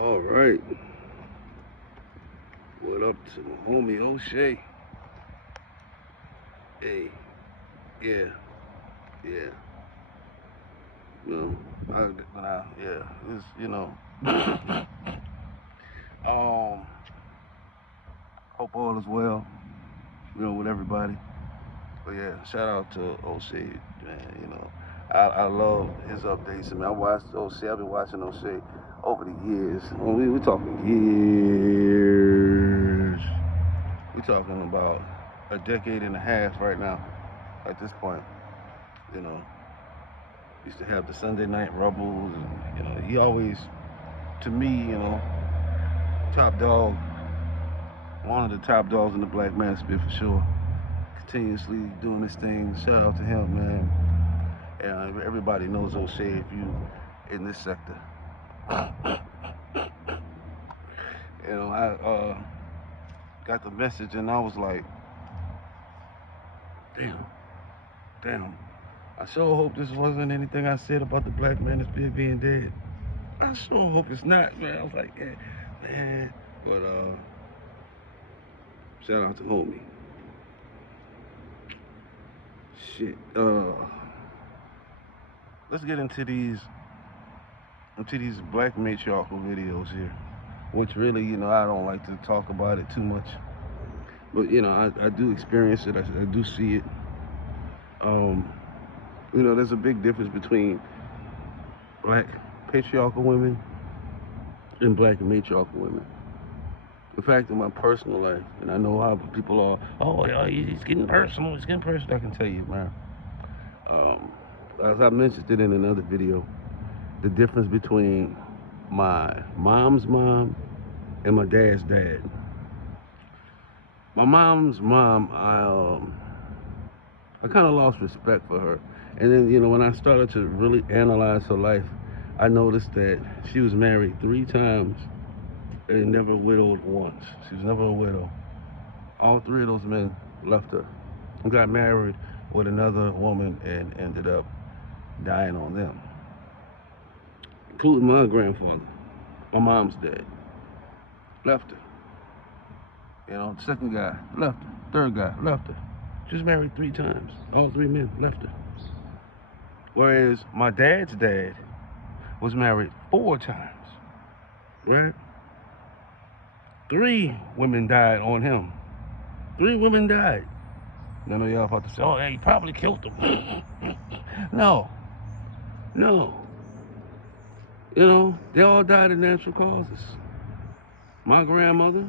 All right. What up to my homie Oshay? Hey, yeah, yeah. Yeah, it's hope all is well, with everybody. But yeah, shout out to Oshay, man. I love his updates. I mean, I watched Oshay. I've been watching Oshay over the years. We're talking years. We're talking about a decade and a half right now. At this point, you know, used to have the Sunday night Rebels, and he always, to me, top dog, one of the top dogs in the black manosphere for sure. Continuously doing this thing. Shout out to him, man. And everybody knows Oshay if you in this sector. I got the message and I was like, damn. I sure hope this wasn't anything I said about the black manosphere being dead. I sure hope it's not, man. I was like, yeah, man. But shout out to homie. Shit. Let's get into these black matriarchal videos here, which really, I don't like to talk about it too much. But I do experience it. I do see it. There's a big difference between black patriarchal women and black matriarchal women. In fact, in my personal life, and I know how people are, oh, it's getting personal, I can tell you, man. As I mentioned it in another video, the difference between my mom's mom and my dad's dad. My mom's mom, I kind of lost respect for her. And then, when I started to really analyze her life, I noticed that she was married 3 times and never widowed once. She was never a widow. All 3 of those men left her and got married with another woman and ended up dying on them, including my grandfather, my mom's dad. Left her. The second guy left her. Third guy left her. She was married 3 times. All 3 men left her. Whereas my dad's dad was married 4 times, right? 3 women died on him. 3 women died. None of y'all about to say, oh, yeah, he probably killed them. No. They all died of natural causes. My grandmother,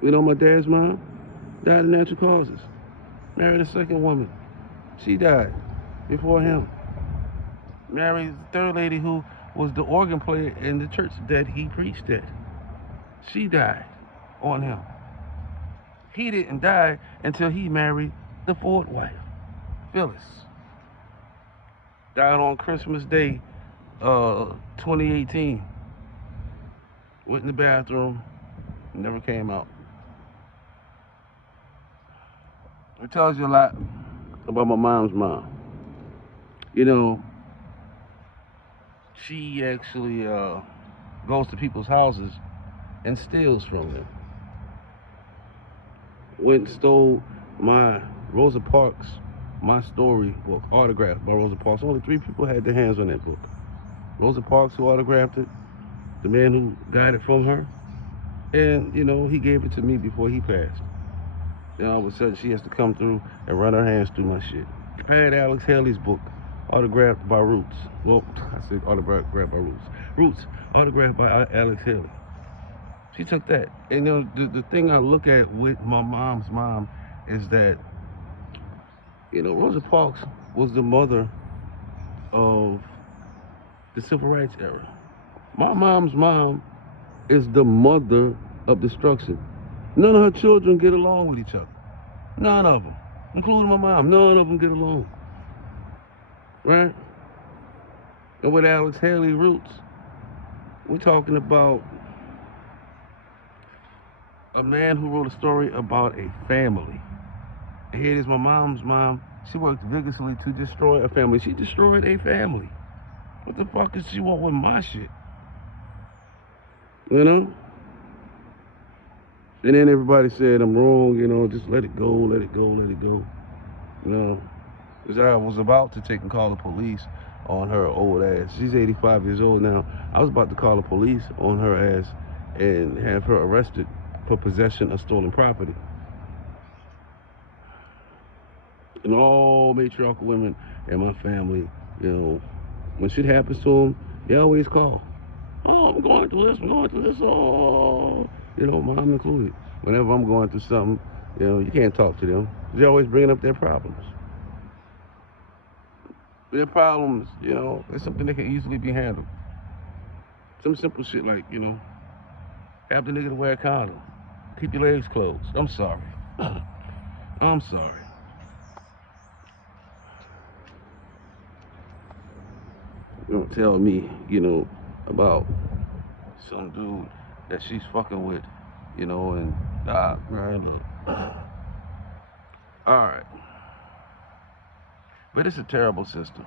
my dad's mom, died of natural causes. Married a second woman. She died before him. Married the third lady who was the organ player in the church that he preached at. She died on him. He didn't die until he married the 4th wife, Phyllis. Died on Christmas Day, 2018. Went in the bathroom, never came out. It tells you a lot about my mom's mom. She actually goes to people's houses and steals from them. Went and stole my Rosa Parks, my story book, autographed by Rosa Parks. Only 3 people had their hands on that book. Rosa Parks, who autographed it, the man who got it from her, and he gave it to me before he passed. Then all of a sudden she has to come through and run her hands through my shit. I had Alex Haley's book, autographed by Roots. Well, I said autographed by Roots. Roots, autographed by Alex Haley. She took that. And the thing I look at with my mom's mom is that, Rosa Parks was the mother of the civil rights era. My mom's mom is the mother of destruction. None of her children get along with each other. None of them. Including my mom. None of them get along. Right? And with Alex Haley Roots, we're talking about a man who wrote a story about a family. And here it is, my mom's mom. She worked vigorously to destroy a family. She destroyed a family. What the fuck does she want with my shit? You know? And then everybody said I'm wrong, you know, just let it go, let it go, let it go. You know, because I was about to take and call the police on her old ass. She's 85 years old now. I was about to call the police on her ass and have her arrested for possession of stolen property. And all matriarchal women in my family, you know, when shit happens to them, they always call. Oh, I'm going through this, I'm going through this, oh, you know, mom included. Whenever I'm going through something, you know, you can't talk to them. They're always bringing up their problems. Their problems, you know, it's something that can easily be handled. Some simple shit like, you know, have the nigga to wear a condom. Keep your legs closed. I'm sorry. I'm sorry. You don't tell me, you know, about some dude that she's fucking with, you know, and man, look. Alright. But it's a terrible system.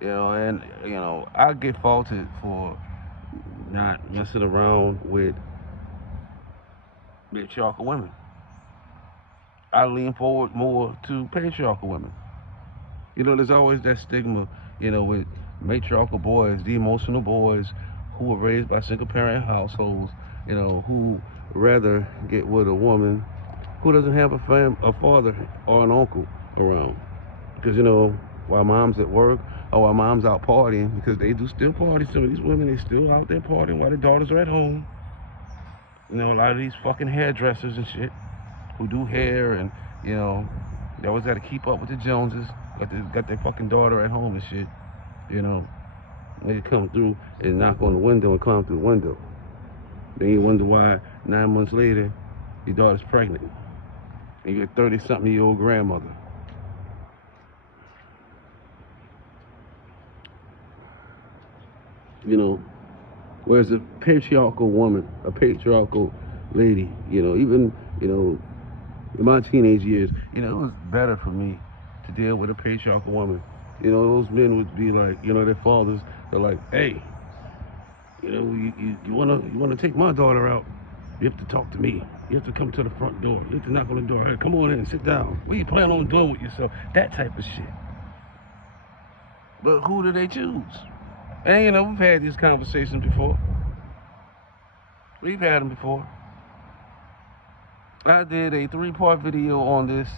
You know, and you know, I get faulted for not messing around with matriarchal women. I lean forward more to patriarchal women. You know, there's always that stigma, you know, with matriarchal boys, the emotional boys who were raised by single parent households, you know, who rather get with a woman who doesn't have a father or an uncle around. Because, you know, while mom's at work or while mom's out partying, because they do still party, some of these women, they still out there partying while their daughters are at home. You know, a lot of these fucking hairdressers and shit who do hair and, you know, they always got to keep up with the Joneses, got their fucking daughter at home and shit, you know. They come through and knock on the window and climb through the window. Then you wonder why 9 months later, your daughter's pregnant. And you're a 30-something-year-old grandmother. You know, whereas a patriarchal woman, a patriarchal lady, you know, even, you know, in my teenage years, you know, it was better for me to deal with a patriarchal woman. You know, those men would be like, you know, their fathers, they're like, hey, you know, you wanna take my daughter out, you have to talk to me. You have to come to the front door. You have to knock on the door. Hey, come on in, sit down. What you plan on doing with yourself? That type of shit. But who do they choose? And, you know, we've had these conversations before. We've had them before. I did a 3-part video on this.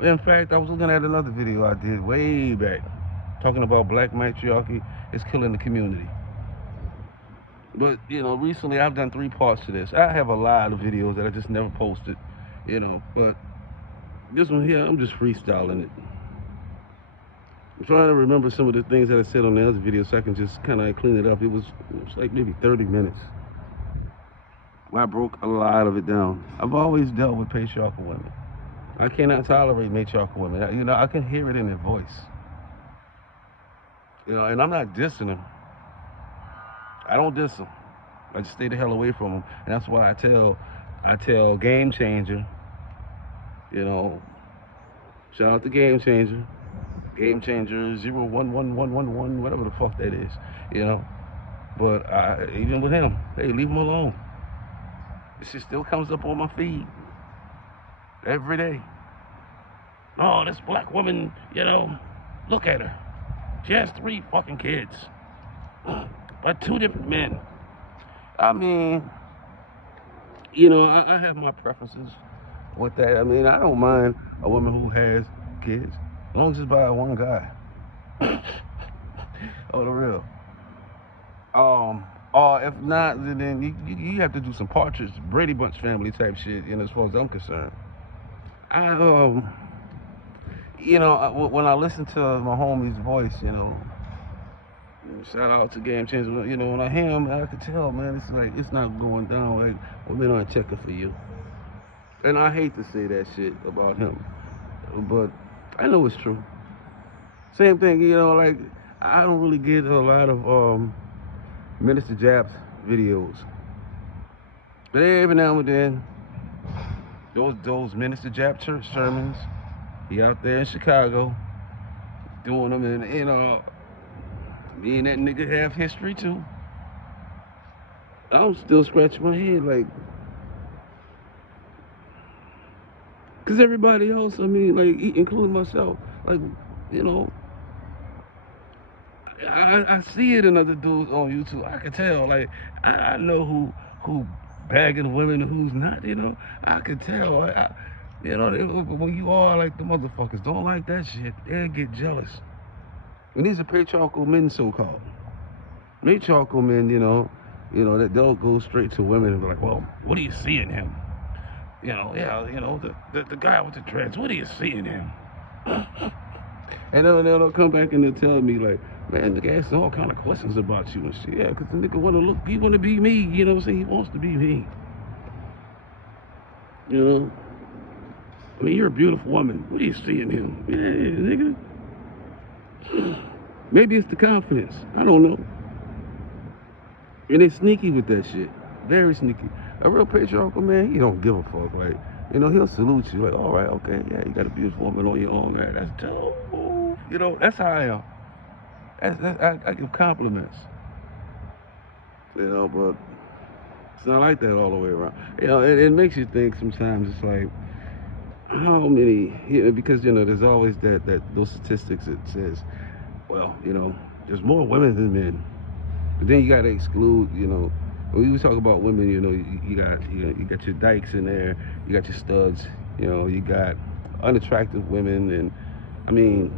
In fact, I was looking at another video I did way back, talking about black matriarchy is killing the community. But, you know, recently I've done 3 parts to this. I have a lot of videos that I just never posted, you know, but this one here, I'm just freestyling it. I'm trying to remember some of the things that I said on the other video so I can just kind of clean it up. It was like maybe 30 minutes. I broke a lot of it down. I've always dealt with patriarchal women. I cannot tolerate matriarchal women. You know, I can hear it in their voice. You know, and I'm not dissing them. I don't diss them. I just stay the hell away from them. And that's why I tell Game Changer, you know, shout out to Game Changer. Game Changer 011111, whatever the fuck that is, you know. But even with him, hey, leave him alone. This shit still comes up on my feed every day. Oh, this black woman, you know, look at her. She has 3 fucking kids by 2 different men. I mean, you know, I have my preferences with that. I mean, I don't mind a woman who has kids, as long as it's by one guy. Oh, the real. Or if not, then you have to do some Partridge, Brady Bunch family type shit, you know, as far as I'm concerned. You know, when I listen to my homie's voice, you know, shout out to Game Changer, you know, when I hear him, I can tell, man, it's like, it's not going down, like, women aren't checking for you. And I hate to say that shit about him, but I know it's true. Same thing, you know, like, I don't really get a lot of Minister Jap's videos. But every now and then, those Minister Jap church sermons, he out there in Chicago doing them, and you know, me and that nigga have history too. I'm still scratching my head, like, because everybody else, I mean, like, including myself, like, you know, I see it in other dudes on YouTube. I can tell, like, I know who bagging women and who's not, you know. I can tell. You know, when you are like the motherfuckers don't like that shit, they get jealous. And these are patriarchal men, so-called. Matriarchal men, that they'll go straight to women and be like, well, what do you see in him? You know, yeah, the guy with the dreads, what do you see in him? And then they'll come back and they'll tell me, like, man, nigga asking all kind of questions about you and shit. Yeah, because the nigga he want to be me, you know what I'm saying? He wants to be me. You know? I mean, you're a beautiful woman. What do you see in him? Yeah, nigga. Maybe it's the confidence. I don't know. And they sneaky with that shit. Very sneaky. A real patriarchal man, he don't give a fuck. Like, he'll salute you. Like, all right, okay, yeah, you got a beautiful woman on your own. Man. That's dope. You know, that's how I am. I give compliments. But it's not like that all the way around. It makes you think sometimes. It's like, how many, because, there's always those statistics that says, well, there's more women than men. But then you got to exclude, when we talk about women, you got your dykes in there, you got your studs, you got unattractive women. And I mean,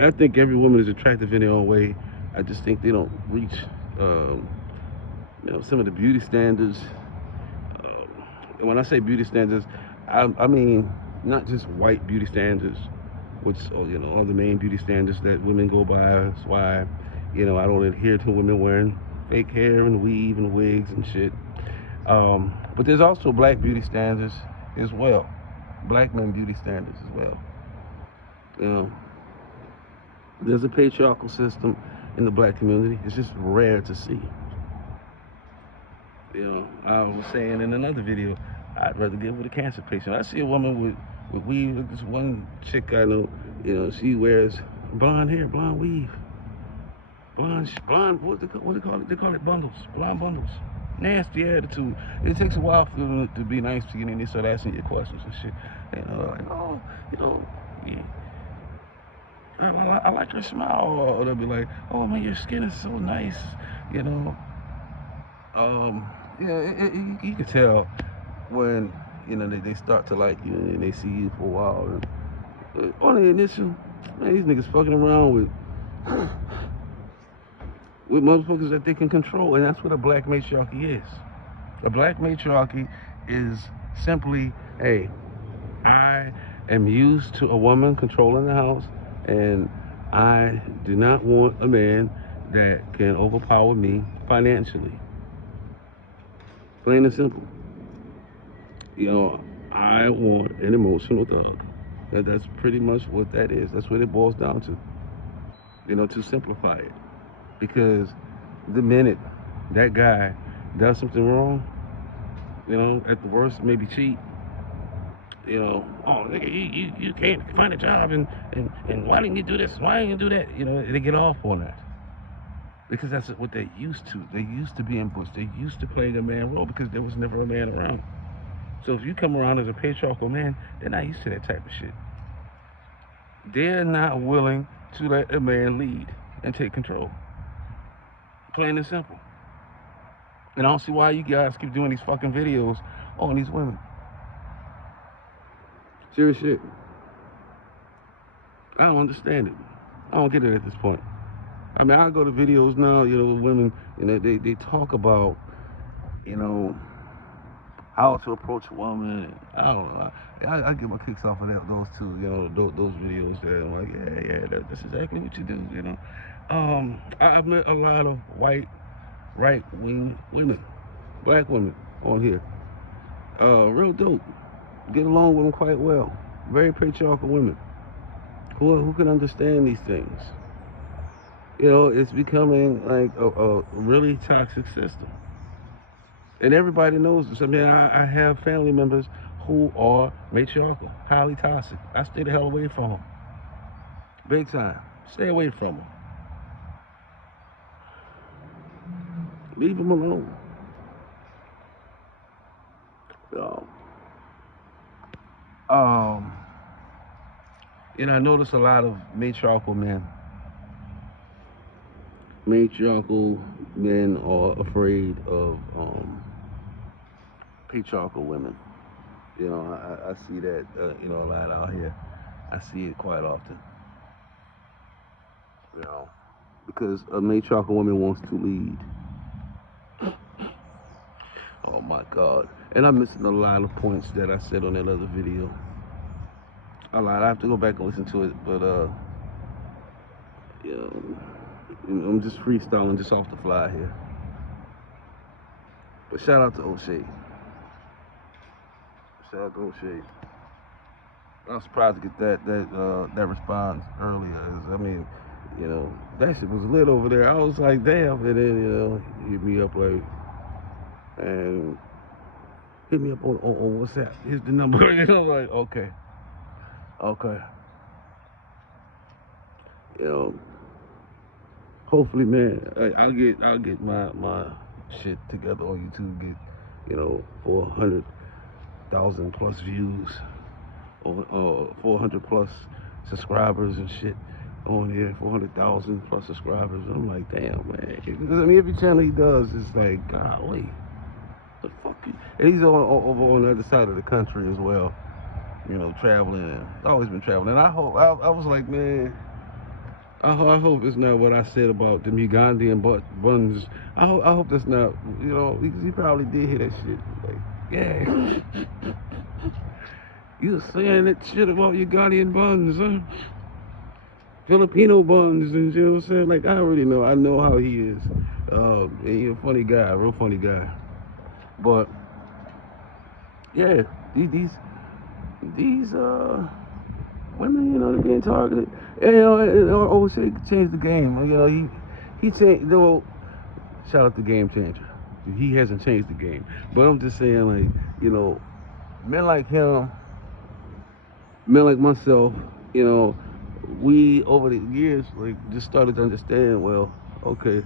I think every woman is attractive in their own way. I just think they don't reach, some of the beauty standards. And when I say beauty standards, I mean not just white beauty standards, which are the main beauty standards that women go by. That's why, I don't adhere to women wearing fake hair and weave and wigs and shit. But there's also black beauty standards as well. Black men beauty standards as well. There's a patriarchal system in the black community. It's just rare to see. I was saying in another video, I'd rather deal with a cancer patient. I see a woman with weave. This one chick I know, she wears blonde hair, blonde weave. Blonde, what do they call it? They call it bundles, blonde bundles. Nasty attitude. It takes a while for them to be nice to get in. They start asking you questions and shit. Yeah. I like your smile. Or they'll be like, oh man, your skin is so nice. You can tell when they start to like you and they see you for a while. And on the initial, man, these niggas fucking around with motherfuckers that they can control, and that's what a black matriarchy is. A black matriarchy is simply, hey, I am used to a woman controlling the house, and I do not want a man that can overpower me financially. Plain and simple. I want an emotional thug. That's pretty much what that is. That's what it boils down to. To simplify it. Because the minute that guy does something wrong, at the worst, maybe cheat, oh, nigga, you can't find a job, and why didn't you do this? Why didn't you do that? They get off on that. Because that's what they're used to. They used to being pushed. They used to playing a man role because there was never a man around. So if you come around as a patriarchal man, they're not used to that type of shit. They're not willing to let a man lead and take control. Plain and simple. And I don't see why you guys keep doing these fucking videos on these women. Serious shit. I don't understand it. I don't get it at this point. I mean, I go to videos now, with women, they talk about, how to approach a woman. And I don't know. I get my kicks off of those two, those videos there. I'm like, yeah, that's exactly what you do, I've met a lot of white, right-wing women, black women on here. Real dope. Get along with them quite well. Very patriarchal women who can understand these things. It's becoming like a really toxic system. And everybody knows this. I mean, I have family members who are matriarchal, highly toxic. I stay the hell away from them. Big time. Stay away from them. Leave them alone. I notice a lot of matriarchal men. Matriarchal men are afraid of patriarchal women. I see that, a lot out here. I see it quite often. Because a matriarchal woman wants to lead. Oh my God. And I'm missing a lot of points that I said on that other video. A lot. I have to go back and listen to it, but I'm just freestyling just off the fly here. But shout out to Oshay. Shout out to Oshay. I was surprised to get that response earlier. That shit was lit over there. I was like, damn. And then, he hit me up like, and hit me up on WhatsApp. Here's the number. And I'm like, okay. Hopefully, man, I'll get my shit together on YouTube. Get 400,000 plus views, or 400 plus subscribers and shit on here. 400,000 plus subscribers. I'm like, damn, man. Every channel he does is like, golly, the fuck. And he's over on the other side of the country as well. Traveling. Always been traveling. And I was like, man, I hope it's not what I said about the Ugandan buns. I hope that's not, he probably did hear that shit. Like, yeah. You were saying that shit about Ugandan buns, huh? Filipino buns, and you know what I'm saying? Like, I already know. I know how he is. And he's a funny guy, real funny guy. But, yeah, these women, they're being targeted. And, Oshay changed the game. He changed. Shout out to Game Changer. He hasn't changed the game. But I'm just saying, like, men like him, men like myself, we over the years just started to understand. Well, okay,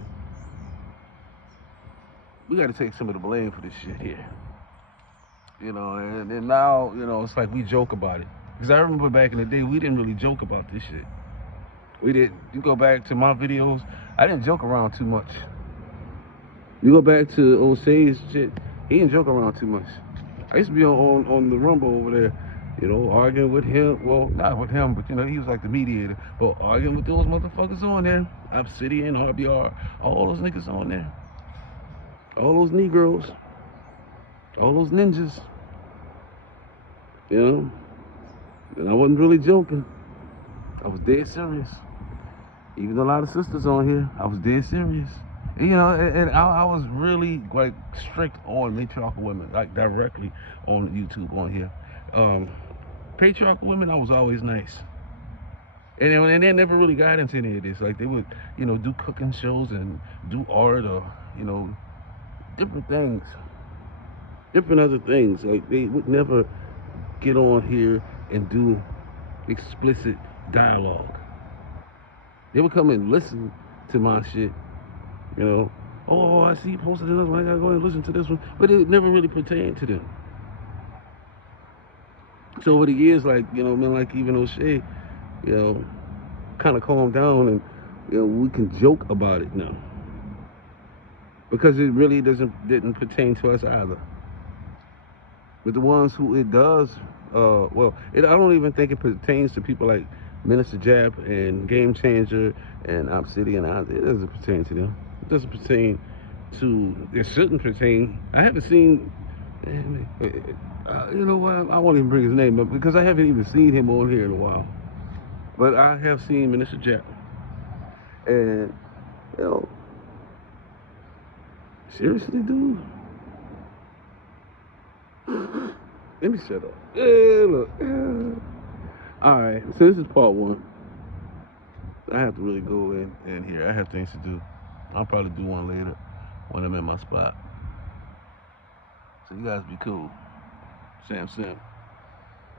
we got to take some of the blame for this shit here. And now, it's like we joke about it. Because I remember back in the day, we didn't really joke about this shit. We didn't. You go back to my videos, I didn't joke around too much. You go back to Oshay's shit, he didn't joke around too much. I used to be on the Rumble over there, arguing with him. Well, not with him, but, he was like the mediator. But arguing with those motherfuckers on there. Obsidian, RBR, all those niggas on there. All those Negroes. All those ninjas, and I wasn't really joking. I was dead serious. Even a lot of sisters on here, I was dead serious. And, and I was really like strict on matriarchal women, like directly on YouTube on here. Patriarchal women, I was always nice. And they never really got into any of this. Like they would, do cooking shows and do art or, different things. Different other things. Like they would never get on here and do explicit dialogue. They would come and listen to my shit, Oh, I see you posted another one. I gotta go and listen to this one. But it never really pertained to them. So over the years, like, men like even Oshay, kind of calmed down, and we can joke about it now. Because it really didn't pertain to us either. But the ones who it does, I don't even think it pertains to people like Minister Jap and Game Changer and Obsidian. It doesn't pertain to them. It doesn't pertain to, it shouldn't pertain. I haven't seen, you know what, I won't even bring his name up because I haven't even seen him on here in a while. But I have seen Minister Jap. And, seriously, dude? Let me shut up. Yeah, look. Alright, so this is part one. I have to really go in here. I have things to do. I'll probably do one later when I'm in my spot. So you guys be cool. Sam.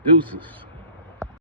Deuces.